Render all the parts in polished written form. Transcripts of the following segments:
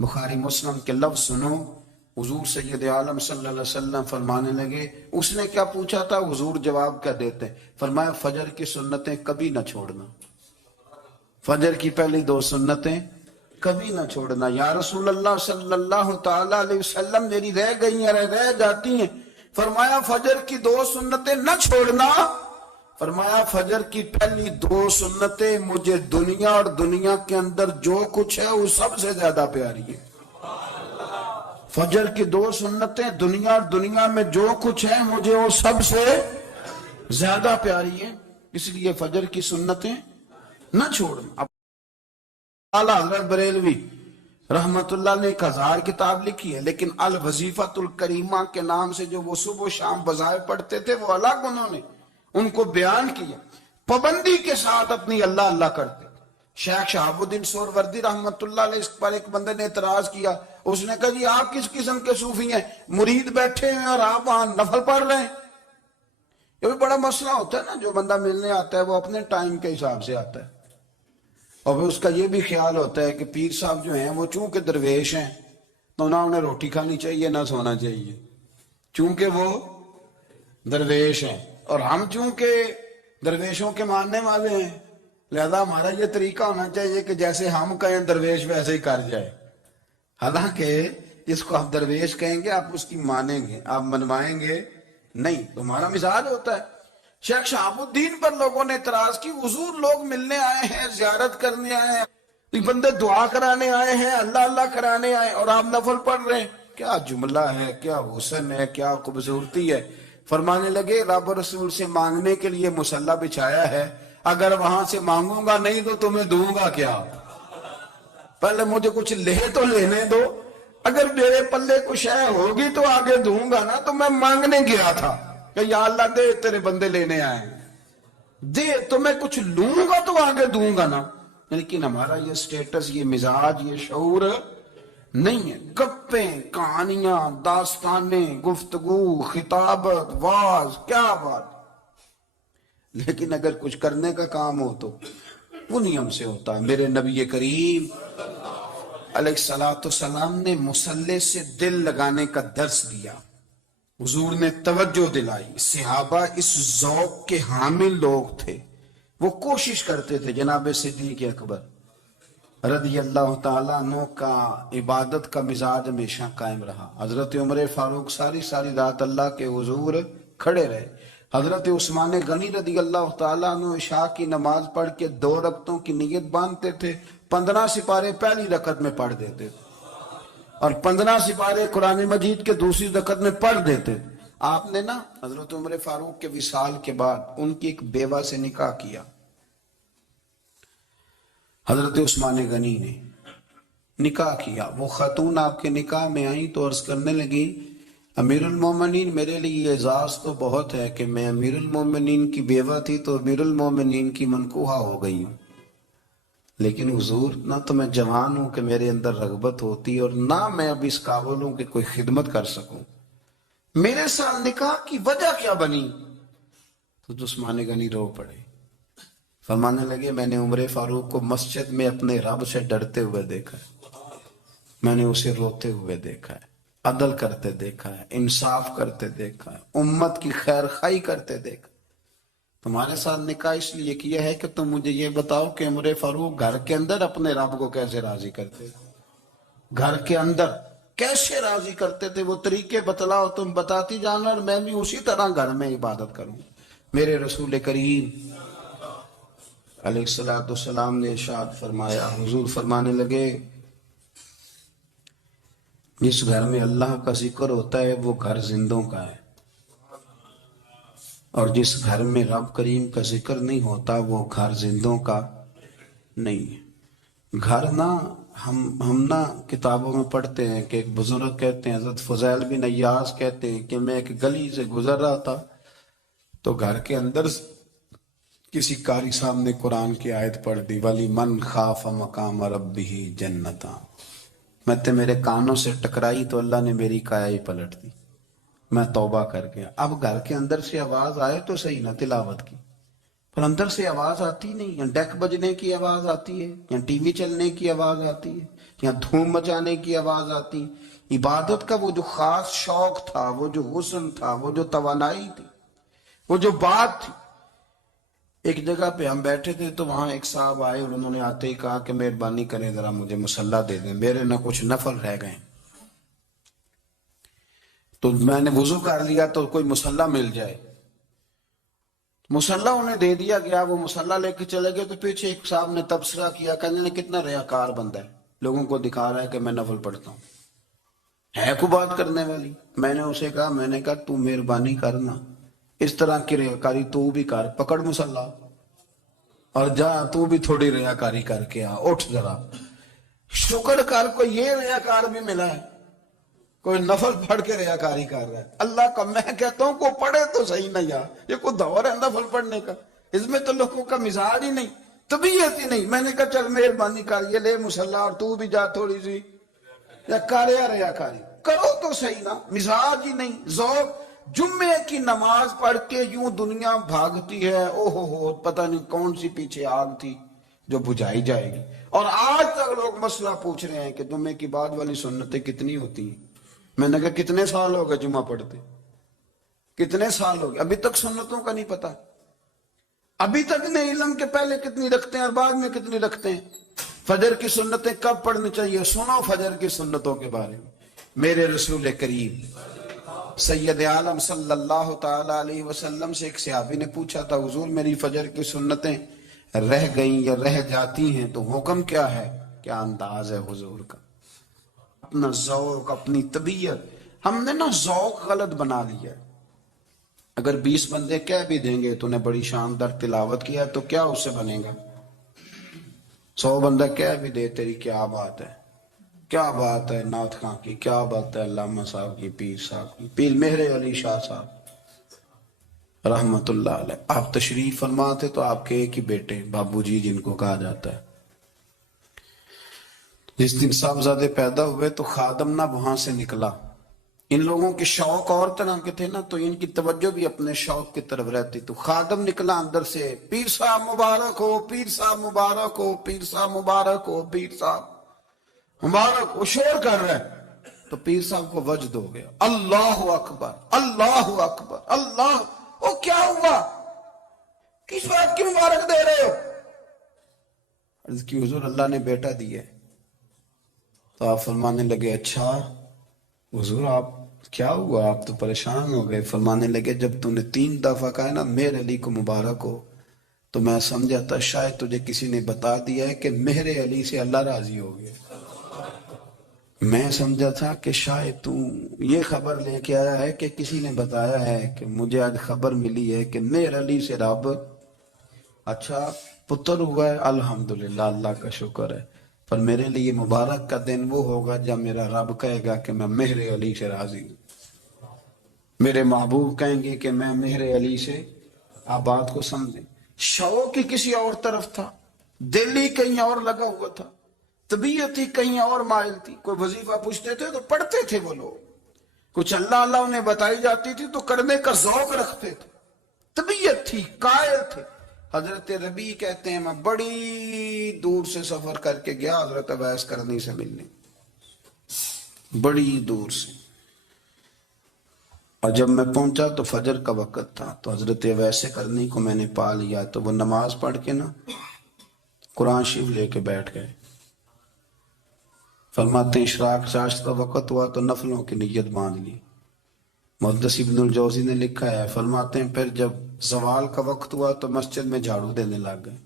بخاری مسلم کے لفظ سنو، حضور سید عالم صلی اللہ علیہ وسلم فرمانے لگے، اس نے کیا پوچھا تھا، حضور جواب کیا دیتے، فرمایا فجر کی سنتیں کبھی نہ چھوڑنا، فجر کی پہلی 2 سنتیں کبھی نہ چھوڑنا۔ یا رسول اللہ صلی اللہ تعالی علیہ وسلم میری رہ گئی ہیں، رہ جاتی ہیں، فرمایا فجر کی 2 سنتیں نہ چھوڑنا، فرمایا فجر کی پہلی 2 سنتیں مجھے دنیا اور دنیا کے اندر جو کچھ ہے وہ سب سے زیادہ پیاری ہے۔ فجر کی 2 سنتیں دنیا اور دنیا میں جو کچھ ہے مجھے وہ سب سے زیادہ پیاری ہیں، اس لیے فجر کی سنتیں نہ چھوڑنا۔ اعلیٰ حضرت بریلوی رحمت اللہ نے 1000 کتاب لکھی ہے، لیکن الوظیفۃ الکریمہ کے نام سے جو وہ صبح و شام بظاہر پڑھتے تھے وہ الگ انہوں نے ان کو بیان کیا، پابندی کے ساتھ اپنی اللہ اللہ کرتے۔ شیخ شہاب الدین سہروردی رحمت اللہ علیہ اس پر ایک بندے نے اعتراض کیا، اس نے کہا جی آپ کس قسم کے صوفی ہیں، مرید بیٹھے ہیں اور آپ وہاں نفل پڑھ رہے ہیں۔ یہ بھی بڑا مسئلہ ہوتا ہے نا، جو بندہ ملنے آتا ہے وہ اپنے ٹائم کے حساب سے آتا ہے، اور پھر اس کا یہ بھی خیال ہوتا ہے کہ پیر صاحب جو ہیں وہ چونکہ درویش ہیں تو نہ انہیں روٹی کھانی چاہیے نہ سونا چاہیے، چونکہ وہ درویش ہیں، اور ہم چونکہ درویشوں کے ماننے والے ہیں لہذا ہمارا یہ طریقہ ہونا چاہیے کہ جیسے ہم کہیں درویش ویسے ہی کر جائے۔ حالانکہ جس کو آپ درویش کہیں گے آپ اس کی مانیں گے، آپ منوائیں گے نہیں، تمہارا مزاج ہوتا ہے۔ شیخ شہاب الدین پر لوگوں نے اعتراض کی، حضور لوگ ملنے آئے ہیں، زیارت کرنے آئے ہیں، یہ بندے دعا کرانے آئے ہیں، اللہ اللہ کرانے آئے، اور آپ نفل پڑھ رہے ہیں، کیا جملہ ہے، کیا حسن ہے، کیا خوبصورتی ہے۔ فرمانے لگے رب رسول سے مانگنے کے لیے مصلی بچھایا ہے، اگر وہاں سے مانگوں گا نہیں تو تمہیں دوں گا کیا، پہلے مجھے کچھ لے تو لینے دو، اگر میرے پلے کچھ ہے ہوگی تو آگے دوں گا نا، تو میں مانگنے گیا تھا کہ یا اللہ دے تیرے بندے لینے آئے دے، تو میں کچھ لوں گا تو آگے دوں گا نا۔ لیکن ہمارا یہ سٹیٹس، یہ مزاج، یہ شعور نہیں ہے۔ گپیں، کہانیاں، داستانیں، گفتگو، خطابت، واز، کیا بات، لیکن اگر کچھ کرنے کا کام ہو تو وہ نہیں ہم سے ہوتا ہے۔ میرے نبی کریم علیہ السلام نے مصلی سے دل لگانے کا درس دیا، حضور نے توجہ دلائی، صحابہ اس ذوق کے حامل لوگ تھے، وہ کوشش کرتے تھے۔ جناب صدیق اکبر رضی اللہ تعالیٰ عنہ کا عبادت کا مزاج ہمیشہ قائم رہا۔ حضرت عمر فاروق ساری رات اللہ کے حضور کھڑے رہے۔ حضرت عثمان غنی رضی اللہ تعالیٰ عنہ عشاء کی نماز پڑھ کے 2 رکعتوں کی نیت باندھتے تھے، 15 سپارے پہلی رکعت میں پڑھ دیتے تھے اور 15 سپارے قرآن مجید کے دوسری رکعت میں پڑھ دیتے تھے۔ آپ نے نا حضرت عمر فاروق کے وصال کے بعد ان کی ایک بیوہ سے نکاح کیا، حضرت عثمان غنی نے نکاح کیا۔ وہ خاتون آپ کے نکاح میں آئیں تو عرض کرنے لگی امیر المومنین میرے لیے اعزاز تو بہت ہے کہ میں امیر المومنین کی بیوہ تھی تو امیر المومنین کی منکوحہ ہو گئی ہوں، لیکن حضور نہ تو میں جوان ہوں کہ میرے اندر رغبت ہوتی اور نہ میں اب اس قابل ہوں کہ کوئی خدمت کر سکوں، میرے ساتھ نکاح کی وجہ کیا بنی؟ تو عثمان غنی رو پڑے، فرمانے لگے میں نے عمر فاروق کو مسجد میں اپنے رب سے ڈرتے ہوئے دیکھا ہے، میں نے اسے روتے ہوئے دیکھا ہے، عدل کرتے دیکھا ہے، انصاف کرتے دیکھا ہے، امت کی خیر خواہی کرتے دیکھا۔ تمہارے ساتھ نکاح اس لیے کیا ہے کہ تم مجھے یہ بتاؤ کہ عمر فاروق گھر کے اندر اپنے رب کو کیسے راضی کرتے تھے، گھر کے اندر کیسے راضی کرتے تھے، وہ طریقے بتلاؤ، تم بتاتی جانا اور میں بھی اسی طرح گھر میں عبادت کروں۔ میرے رسول کریم علیہ السلام نے ارشاد فرمایا، حضور فرمانے لگے جس گھر میں اللہ کا ذکر ہوتا ہے وہ گھر زندوں کا ہے، اور جس گھر میں رب کریم کا ذکر نہیں ہوتا وہ گھر زندوں کا نہیں ہے۔ گھر نا ہم نا کتابوں میں پڑھتے ہیں کہ ایک بزرگ کہتے ہیں، حضرت فضیل بن عیاض کہتے ہیں کہ میں ایک گلی سے گزر رہا تھا تو گھر کے اندر کسی قاری صاحب نے قرآن کی آیت پڑھ دی، وَلِمَنْ خَافَ مَقَامَ رَبِّهِ جَنَّتَانِ، میں تے میرے کانوں سے ٹکرائی تو اللہ نے میری کایا ہی پلٹ دی، میں توبہ کر گیا۔ اب گھر کے اندر سے آواز آئے تو صحیح نہ تلاوت کی، پر اندر سے آواز آتی نہیں، یا ڈیک بجنے کی آواز آتی ہے یا ٹی وی چلنے کی آواز آتی ہے یا دھوم مچانے کی آواز آتی. عبادت کا وہ جو خاص شوق تھا، وہ جو حسن تھا، وہ جو توانائی تھی، وہ جو بات تھی. ایک جگہ پہ ہم بیٹھے تھے تو وہاں ایک صاحب آئے اور انہوں نے آتے ہی کہا کہ مہربانی کریں ذرا مجھے مصلی دے دیں، میرے نہ کچھ نفل رہ گئے. تو میں نے وضو کر لیا تو کوئی مصلی مل جائے. مصلی انہیں دے دیا گیا، وہ مصلی لے کے چلے گئے. تو پیچھے ایک صاحب نے تبصرہ کیا، کہنے کتنا ریاکار بندہ ہے، لوگوں کو دکھا رہا ہے کہ میں نفل پڑھتا ہوں. ہے کوئی بات کرنے والی؟ میں نے اسے کہا، میں نے کہا تو مہربانی کرنا، اس طرح کی ریاکاری تو بھی کر، پکڑ مصلی اور جا تو بھی تھوڑی ریاکاری کر کے آ، اٹھ ذرا شکر کر. کوئی یہ ریاکار بھی ملا ہے، کوئی نفل پڑھ کے ریاکاری کر رہا ہے. اللہ کا میں کہتا ہوں کو پڑھے تو صحیح نہ یار، یہ کوئی دور ہے نفل پڑھنے کا؟ اس میں تو لوگوں کا مزاج ہی نہیں، طبیعت ہی نہیں. میں نے کہا چل مہربانی کر، یہ لے مصلی اور تو بھی جا تھوڑی سی یا کر یا ریاکاری کرو تو صحیح نا. مزاج ہی نہیں، ذوق. جمعے کی نماز پڑھ کے یوں دنیا بھاگتی ہے، او ہو پتہ نہیں کون سی پیچھے آگ تھی جو بجھائی جائے گی. اور آج تک لوگ مسئلہ پوچھ رہے ہیں کہ جمعے کی بعد والی سنتیں کتنی ہوتی ہیں. میں نے کہا کتنے سال ہو گئے جمعہ پڑھتے، کتنے سال ہو گئے، ابھی تک سنتوں کا نہیں پتا، ابھی تک نہیں علم کے پہلے کتنی رکھتے ہیں اور بعد میں کتنی رکھتے ہیں. فجر کی سنتیں کب پڑھنی چاہیے؟ سنو فجر کی سنتوں کے بارے میں. میرے رسول کریم سید عالم صلی اللہ تعالی علیہ وسلم سے ایک صحابی نے پوچھا تھا، حضور میری فجر کی سنتیں رہ گئیں یا رہ جاتی ہیں تو حکم کیا ہے؟ کیا انداز ہے حضور کا، اپنا ذوق، اپنی طبیعت. ہم نے نا ذوق غلط بنا لیا. اگر 20 بندے کہہ بھی دیں گے تو نے بڑی شاندار تلاوت کیا تو کیا اس سے بنے گا؟ 100 بندہ کہہ بھی دے تیری کیا بات ہے، کیا بات ہے نعت خاں کی، کیا بات ہے علامہ صاحب کی، پیر صاحب کی، پیر مہر علی شاہ صاحب رحمت اللہ علیہ. آپ تشریف فرما تھے تو آپ کے ایک ہی بیٹے بابو جی جن کو کہا جاتا ہے، جس دن صاحبزادے پیدا ہوئے تو خادم نہ وہاں سے نکلا. ان لوگوں کے شوق اور طرح کے تھے نا، تو ان کی توجہ بھی اپنے شوق کی طرف رہتی. تو خادم نکلا اندر سے، پیر صاحب مبارک ہو، پیر صاحب مبارک ہو، پیر صاحب مبارک ہو، پیر صاحب مبارک. وہ شور کر رہا ہے تو پیر صاحب کو وجد ہو گیا، اللہ اکبر اللہ اکبر اللہ. وہ کیا ہوا، کس بات کی مبارک دے رہے ہو؟ عرض کی حضور اللہ نے بیٹا دیا. تو آپ فرمانے لگے اچھا حضور آپ کیا ہوا، آپ تو پریشان ہو گئے. فرمانے لگے جب تو نے 3 دفعہ کہا نا مہر علی کو مبارک ہو تو میں سمجھا تھا شاید تجھے کسی نے بتا دیا ہے کہ مہر علی سے اللہ راضی ہو گیا. میں سمجھا تھا کہ شاید تو یہ خبر لے کے آیا ہے کہ کسی نے بتایا ہے کہ مجھے آج خبر ملی ہے کہ مہر علی سے رب اچھا پتر ہوا ہے. الحمدللہ اللہ کا شکر ہے. پر میرے لیے مبارک کا دن وہ ہوگا جب میرا رب کہے گا کہ میں مہر علی سے راضی ہوں. میرے محبوب کہیں گے کہ میں مہر علی سے. آپ بات کو سمجھیں، شوق ہی کسی اور طرف تھا، دل ہی کہیں اور لگا ہوا تھا، طبیعت ہی کہیں اور مائل تھی. کوئی وظیفہ پوچھتے تھے تو پڑھتے تھے وہ لوگ، کچھ اللہ اللہ انہیں بتائی جاتی تھی تو کرنے کا ذوق رکھتے تھے، طبیعت تھی، قائل تھے. حضرت ربیع کہتے ہیں میں بڑی دور سے سفر کر کے گیا حضرت اویس کرنی سے ملنے، بڑی دور سے. اور جب میں پہنچا تو فجر کا وقت تھا تو حضرت اویس کرنی کو میں نے پا لیا. تو وہ نماز پڑھ کے نا قرآن شریف لے کے بیٹھ گئے. فرماتے ہیں اشراق چاشت کا وقت ہوا تو نفلوں کی نیت باندھ لی. محدث ابن الجوزی نے لکھا ہے، فرماتے ہیں پھر جب زوال کا وقت ہوا تو مسجد میں جھاڑو دینے لگ گئے.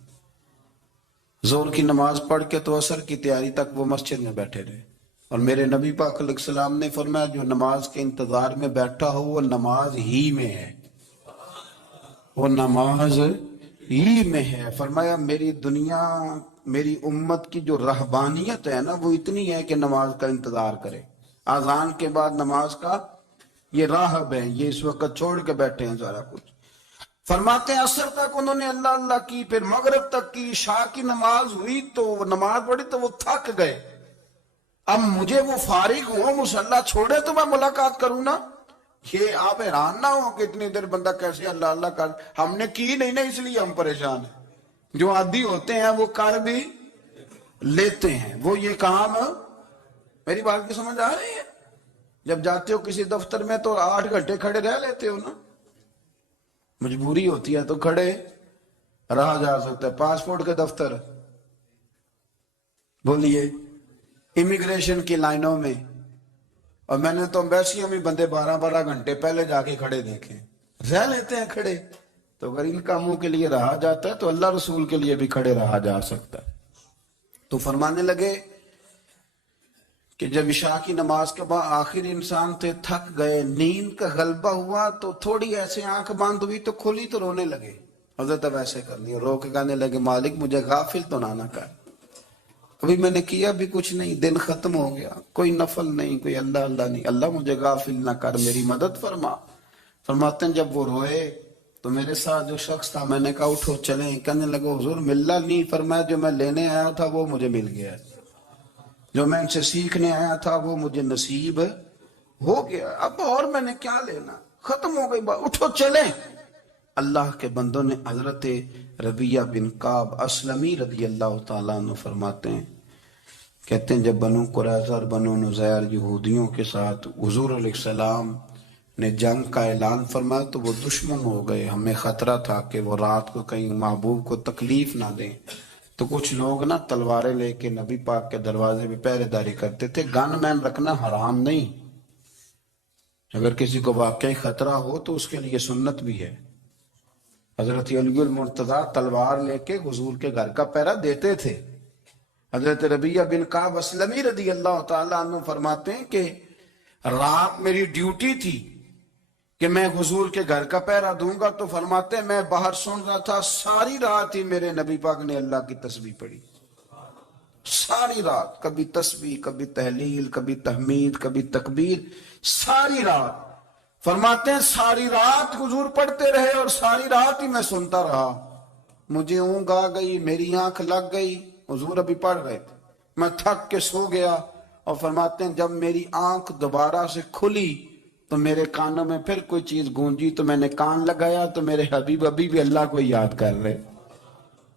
زور کی نماز پڑھ کے تو عصر کی تیاری تک وہ مسجد میں بیٹھے رہے. اور میرے نبی پاک علیہ السلام نے فرمایا جو نماز کے انتظار میں بیٹھا ہو وہ نماز ہی میں ہے، وہ نماز ہی میں ہے. فرمایا میری دنیا میری امت کی جو رہبانیت ہے نا وہ اتنی ہے کہ نماز کا انتظار کرے. اذان کے بعد نماز کا یہ راہب ہیں، یہ اس وقت چھوڑ کے بیٹھے ہیں سارا کچھ. فرماتے ہیں عصر تک انہوں نے اللہ اللہ کی، پھر مغرب تک کی، عشاء کی نماز ہوئی تو وہ نماز پڑھی تو وہ تھک گئے. اب مجھے وہ فارغ ہو مصلی چھوڑے تو میں ملاقات کروں نا. یہ آپ حیران نہ ہو کہ اتنی دیر بندہ کیسے اللہ اللہ کر. ہم نے کی نہیں نا اس لیے ہم پریشان ہیں. جو عادی ہوتے ہیں وہ کر بھی لیتے ہیں، وہ یہ کام میری بات کی سمجھ آ رہی ہے؟ جب جاتے ہو کسی دفتر میں تو 8 گھنٹے کھڑے رہ لیتے ہو نا، مجبوری ہوتی ہے تو کھڑے رہا جا سکتا ہے۔ پاسپورٹ کے دفتر بولیے، امیگریشن کی لائنوں میں، اور میں نے تو امبیسیوں میں بندے 12 گھنٹے پہلے جا کے کھڑے دیکھے، رہ لیتے ہیں کھڑے۔ تو اگر ان کاموں کے لیے رہا جاتا ہے تو اللہ رسول کے لیے بھی کھڑے رہا جا سکتا ہے۔ تو فرمانے لگے کہ جب عشاء کی نماز کے بعد آخر انسان تھے، تھک گئے، نیند کا غلبہ ہوا، تو تھوڑی ایسے آنکھ بند ہوئی تو کھلی تو رونے لگے۔ حضرت اب ایسے کر لیا، رو کے کہنے لگے مالک مجھے غافل تو نہ کر، ابھی میں نے کیا بھی کچھ نہیں، دن ختم ہو گیا، کوئی نفل نہیں، کوئی اللہ اللہ نہیں، اللہ مجھے غافل نہ کر، میری مدد فرما۔ فرماتے ہیں جب وہ روئے تو میرے ساتھ جو شخص تھا، میں نے کہا اٹھو چلیں، کہنے لگے حضور ملنا نہیں، فرمایا جو میں لینے آیا تھا وہ مجھے مل گیا، جو میں ان سے سیکھنے آیا تھا وہ مجھے نصیب ہو گیا، اب اور میں نے کیا لینا، ختم ہو گئی بات، اٹھو چلیں۔ اللہ کے بندوں نے حضرت ربیہ بن کعب اسلمی رضی اللہ تعالیٰ عنہ فرماتے ہیں، کہتے ہیں جب بنو قریظہ اور بنو نذیر یہودیوں کے ساتھ حضور علیہ السلام نے جنگ کا اعلان فرمایا تو وہ دشمن ہو گئے، ہمیں خطرہ تھا کہ وہ رات کو کہیں محبوب کو تکلیف نہ دیں، تو کچھ لوگ نا تلواریں لے کے نبی پاک کے دروازے پہ پہرے داری کرتے تھے۔ گن مین رکھنا حرام نہیں، اگر کسی کو واقعی خطرہ ہو تو اس کے لیے سنت بھی ہے۔ حضرت علی المرتضیٰ تلوار لے کے حضور کے گھر کا پہرا دیتے تھے۔ حضرت ربیہ بن کعب اسلمی رضی اللہ تعالیٰ عنہ فرماتے ہیں کہ رات میری ڈیوٹی تھی کہ میں حضور کے گھر کا پہرا دوں گا، تو فرماتے ہیں میں باہر سن رہا تھا، ساری رات ہی میرے نبی پاک نے اللہ کی تسبیح پڑھی، ساری رات، کبھی تسبیح، کبھی تحلیل، کبھی تحمید، کبھی تکبیر، ساری رات۔ فرماتے ہیں ساری رات حضور پڑھتے رہے اور ساری رات ہی میں سنتا رہا، مجھے اونگ آ گئی، میری آنکھ لگ گئی، حضور ابھی پڑھ رہے تھے، میں تھک کے سو گیا، اور فرماتے ہیں جب میری آنکھ دوبارہ سے کھلی تو میرے کانوں میں پھر کوئی چیز گونجی، تو میں نے کان لگایا تو میرے حبیب ابھی بھی اللہ کو یاد کر رہے۔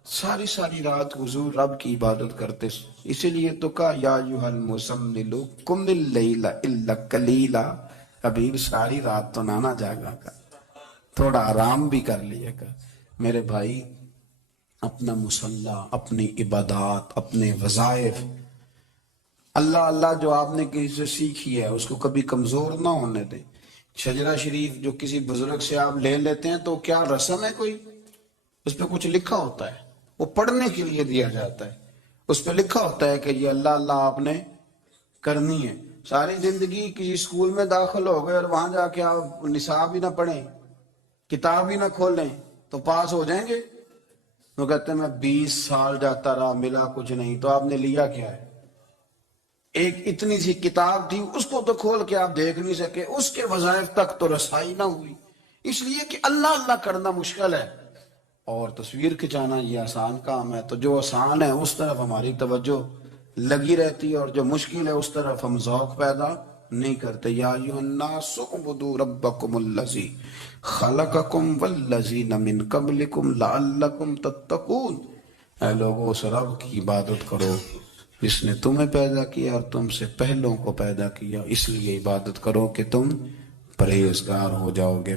ساری رات حضور رب کی عبادت کرتے، اسی لیے تو کہا یا ایھا المزمل قم اللیل الا قلیلا، ابھی ساری رات تو نانا جاگا کر، تھوڑا آرام بھی کر لیا کر۔ میرے بھائی اپنا مصلی، اپنی عبادات، اپنے وظائف، اللہ اللہ جو آپ نے کسی سے سیکھی ہے اس کو کبھی کمزور نہ ہونے دیں۔ شجرہ شریف جو کسی بزرگ سے آپ لے لیتے ہیں تو کیا رسم ہے کوئی؟ اس پہ کچھ لکھا ہوتا ہے، وہ پڑھنے کے لیے دیا جاتا ہے، اس پہ لکھا ہوتا ہے کہ یہ اللہ اللہ آپ نے کرنی ہے۔ ساری زندگی کسی اسکول میں داخل ہو گئے اور وہاں جا کے آپ نصاب ہی نہ پڑھیں، کتاب ہی نہ کھولیں تو پاس ہو جائیں گے؟ وہ کہتے ہیں میں 20 سال جاتا رہا ملا کچھ نہیں، تو آپ نے لیا کیا ہے؟ ایک اتنی سی کتاب تھی، اس کو تو کھول کے آپ دیکھ نہیں سکے، اس کے وظائف تک تو رسائی نہ ہوئی، اس لیے کہ اللہ اللہ کرنا مشکل ہے اور تصویر کھچانا یہ آسان کام ہے۔ تو جو آسان ہے اس طرف ہماری توجہ لگی رہتی ہے اور جو مشکل ہے اس طرف ہم ذوق پیدا نہیں کرتے۔ یا ایھا الناس اعبدوا ربکم الذی خلقکم والذین من قبلکم لعلکم تتقون، اے لوگوں اس رب کی عبادت کرو جس نے تمہیں پیدا کیا اور تم سے پہلوں کو پیدا کیا، اس لیے عبادت کرو کہ تم پرہیزگار ہو جاؤ گے۔